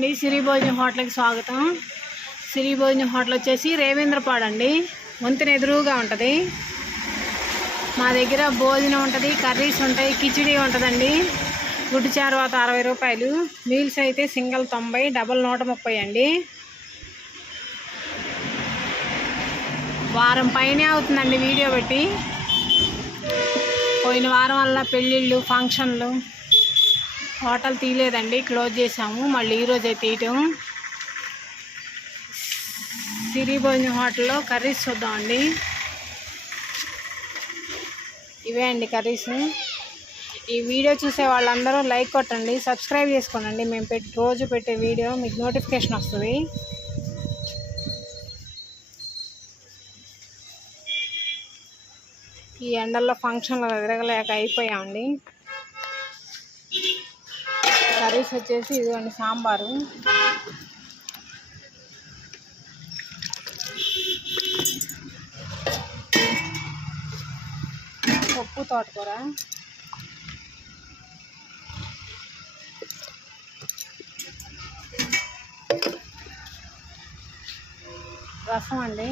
అండి, సిరి భోజనం హోటల్కి స్వాగతం. సిరి భోజనం హోటల్ వచ్చేసి రేవేంద్రపాడు అండి, వంతెన ఎదురుగా ఉంటుంది. మా దగ్గర భోజనం ఉంటుంది, కర్రీస్ ఉంటాయి, కిచిడి ఉంటుందండి. గుడ్డు చారువాత 60 రూపాయలు, మీల్స్ అయితే సింగిల్ 90, డబల్ 130 అండి. వారం పైనే అవుతుందండి వీడియో పెట్టి. పోయిన వారం వల్ల పెళ్ళిళ్ళు, ఫంక్షన్లు, హోటల్ తీయలేదండి, క్లోజ్ చేసాము. మళ్ళీ ఈరోజు అయితే తీయటం. సిరి భోజనం హోటల్లో కర్రీస్ చూద్దామండి. ఇవే అండి కర్రీస్. ఈ వీడియో చూసే వాళ్ళందరూ లైక్ కొట్టండి, సబ్స్క్రైబ్ చేసుకోండి. మేము రోజు పెట్టే వీడియో మీకు నోటిఫికేషన్ వస్తుంది. ఈ ఎండల్లో ఫంక్షన్లు తిరగలేక అయిపోయామండి. కర్రీస్ వచ్చేసి ఇదిగోండి, సాంబారు, పప్పు, తోటకూర, రసం అండి,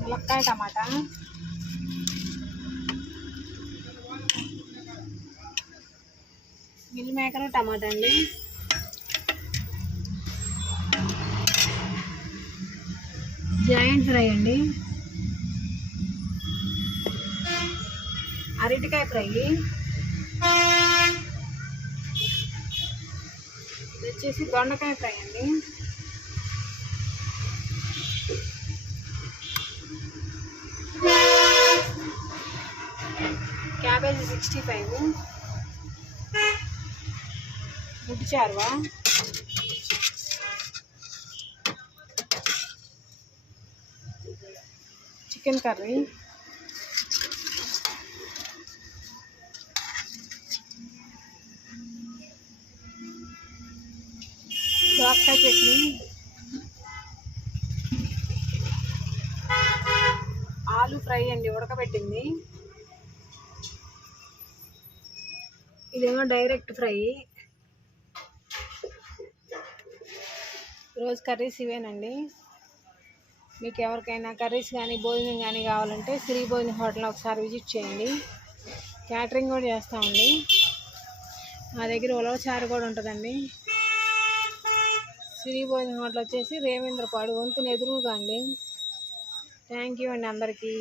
ములక్కాయ టమాటా, మిల్ మేకర్ టమాటా అండి, జాయింట్ ఫ్రై అండి, అరటికాయ ఫ్రై, ఇది వచ్చేసి దొండకాయ ఫ్రై అండి, క్యాబేజీ 65, గుడ్డు చారువా, చికెన్ కర్రీ, దోసకాయ చట్నీ, ఆలు ఫ్రై అండి, ఉడకబెట్టింది. ఇదేమో డైరెక్ట్ ఫ్రై. రోజు కర్రీస్ ఇవేనండి. మీకు ఎవరికైనా కర్రీస్ కానీ భోజనం కానీ కావాలంటే సిరి భోజనం హోటల్ ఒకసారి విజిట్ చేయండి. క్యాటరింగ్ కూడా చేస్తామండి. మా దగ్గర ఉలవచారు కూడా ఉంటుందండి. సిరి భోజనం హోటల్ వచ్చేసి రేవేంద్రపాడు, వంతెన ఎదురుగా అండి. థ్యాంక్ యూ అండి అందరికీ.